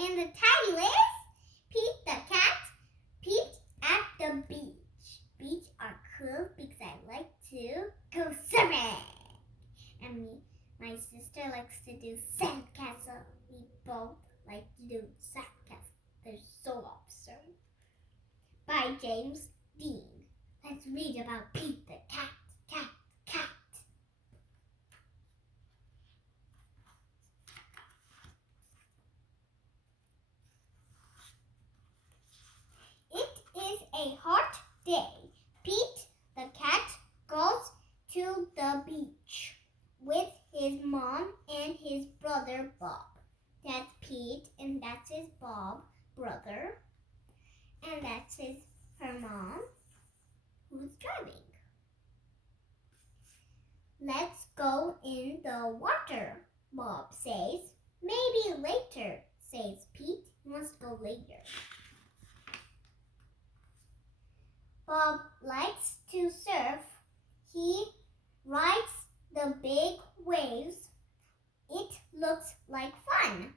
And the title is Pete the Cat, Pete at the Beach. Beach are cool because I like to go swimming. And my sister likes to do sandcastle. We both like to do sandcastle. They're so awesome. By James Dean. Let's read about Pete the Cat, cat, cat. It is a hot day. Pete the cat goes to the beach with his mom and his brother Bob. That's Pete and that's his Bob brother. And that's her mom who's driving. Let's go in the water, Bob says. Maybe later, says Pete. He wants to go later. Bob likes to surf. He rides the big waves. It looks like fun.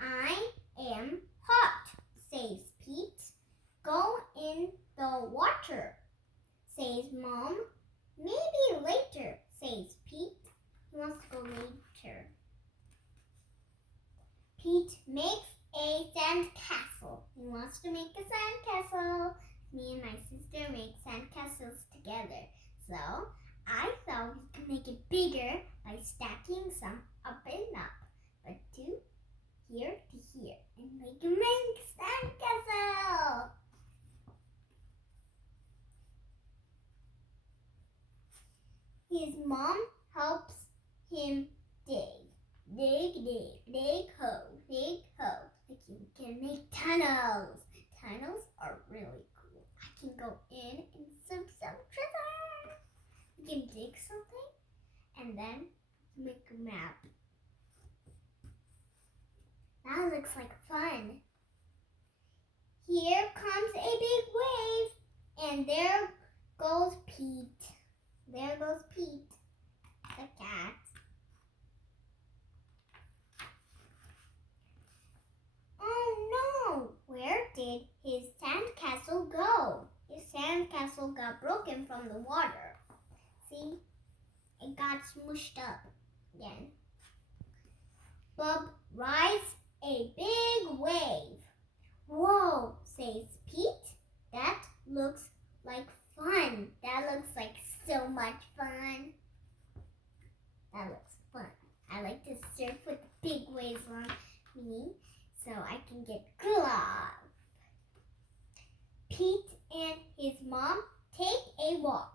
I am hot, says Pete. Go in the water, says Mom. Maybe later, says Pete. He wants to go later. Pete makes a sandcastle. He wants to make a sandcastle. Me and my sister make sandcastles together. So I thought we could make it bigger by stacking some up and up. But to here to here and make a big sandcastle. His mom helps him dig. Dig ho. Like you can make tunnels. Tunnels are really cool. I can go in and some treasure. You can dig something and then make a map. That looks like fun. Here comes a big wave and there goes Pete. There goes Pete, the cat. Oh no! Where did his sandcastle go? His sandcastle got broken from the water. See? It got smushed up again. Bob rides a big wave. Whoa, says Pete. That looks like fun. That looks like so much fun. That looks fun. I like to surf with big waves on me so I can get cool off. Pete and his mom take a walk.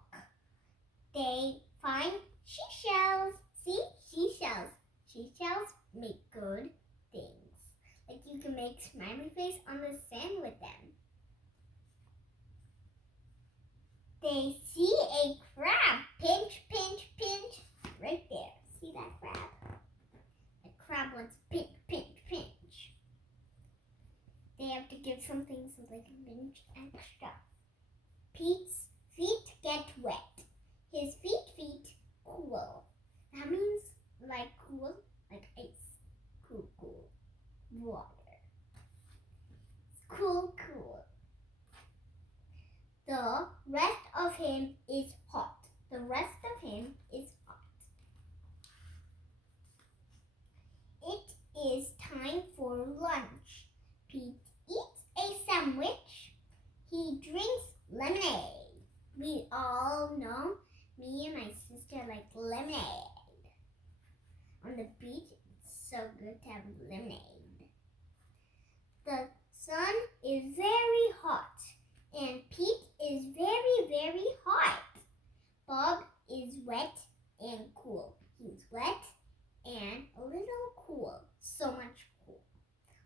They find seashells. See? Seashells. Seashells make good things. Like you can make smiley face on the sand with them. They see a crab. Pinch, pinch, pinch. Right there. See that crab? The crab wants pinch, pinch, pinch. They have to give something so they can pinch extra. Pete's feet get wet. His feet cool. That means like cool, like ice. Cool. Water. Cool. The rest of him is hot. It is time for lunch. Pete eats a sandwich. He drinks lemonade. We all know me and my sister like lemonade. On the beach, it's so good to have lemonade. The sun is very hot. And Pete is very, very hot. Bob is wet and cool. He's wet and a little cool. So much cool.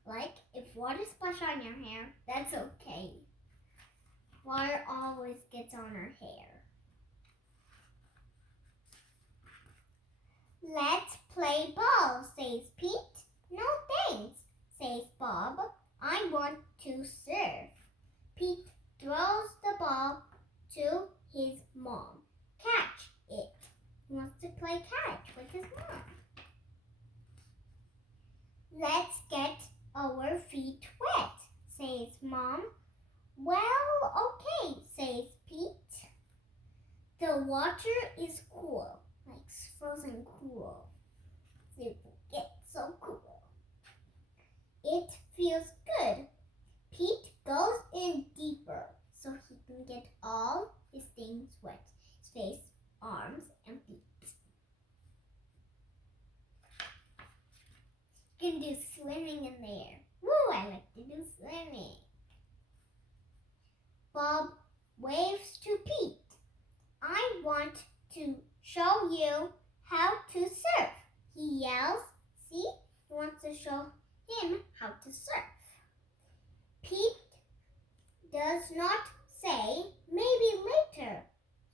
Like if water splash on your hair, that's okay. Water always gets on our hair. Let's play ball, says Pete. No thanks, says Bob. I want to surf. Pete throws the ball to his mom. Catch it. He wants to play catch with his mom. Let's get our feet wet, says Mom. Well, okay, says Pete. The water is cool, like frozen cool. It gets so cool. It feels good. Pete goes in deeper so he can get all his things wet. His face, arms, and feet. You can do swimming in there. Woo, I like to do swimming. Bob waves to Pete. I want to show you how to surf, he yells. See, he wants to show him how to surf. Pete does not say maybe later.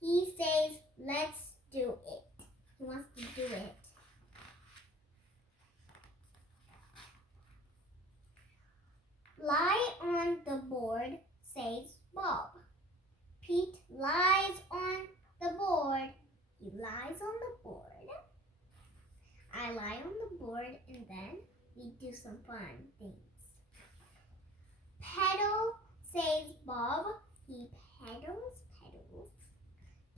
He says let's do it. He wants to do it. Lie on the board, says Bob. Pete lies on the board. He lies on the board. I lie on the board and then we do some fun things. Pedal, says Bob. He pedals.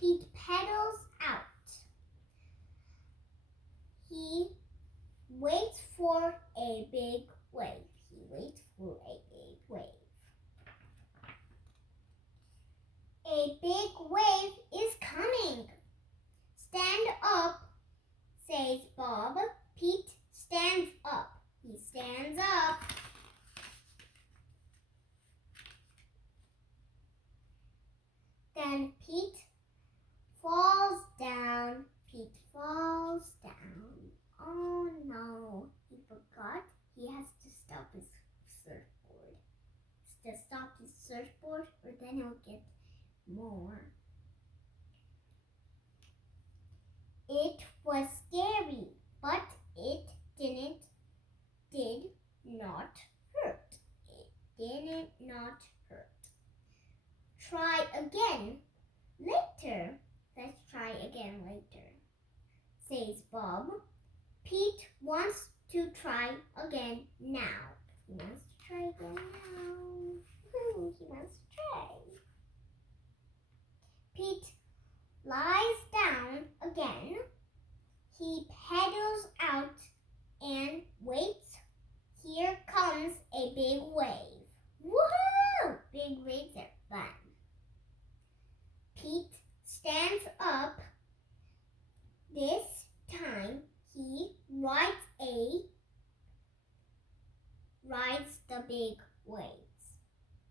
Pete pedals out. He waits for a big wave. He waits for a big wave. A big wave is coming. Stand up, says Bob. Pete stands up. He stands up. Then Pete falls down. Pete falls down. Oh no, he forgot he has to stop his surfboard. To stop his surfboard or then he'll get more. It was scary, but it did not hurt. It did not hurt. Try again later. Let's try again later, says Bob. Pete wants to try again now. He wants to try again now. He wants to try. Pete lies down again. He pedals out and waits. Here comes a big wave. Woohoo! Big waves are fun. Pete stands up. This time he rides the big waves.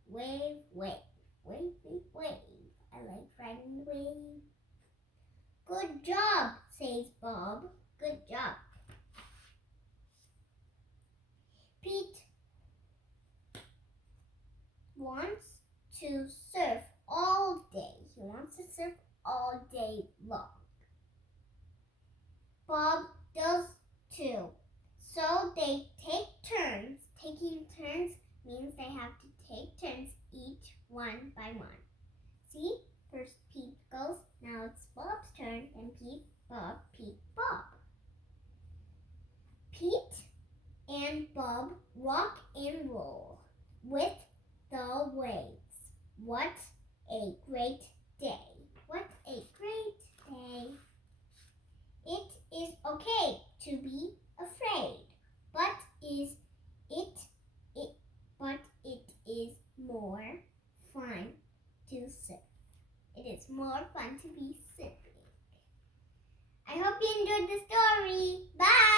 Wave, wave, wave, wave, wave. I like riding the wave. Good job, says Bob. Good job. Pete wants to surf all day. He wants to surf all day long. Bob does too. So they take turns. Taking turns means they have to take turns each one by one. See? First Pete goes, now it's Bob's turn, then Pete, Bob, Pete, Bob. Pete and Bob rock and roll with the waves. What a great day. What a great day. It is okay to be afraid, but it is more fun to surf. It is more fun to be surfing. I hope you enjoyed the story. Bye!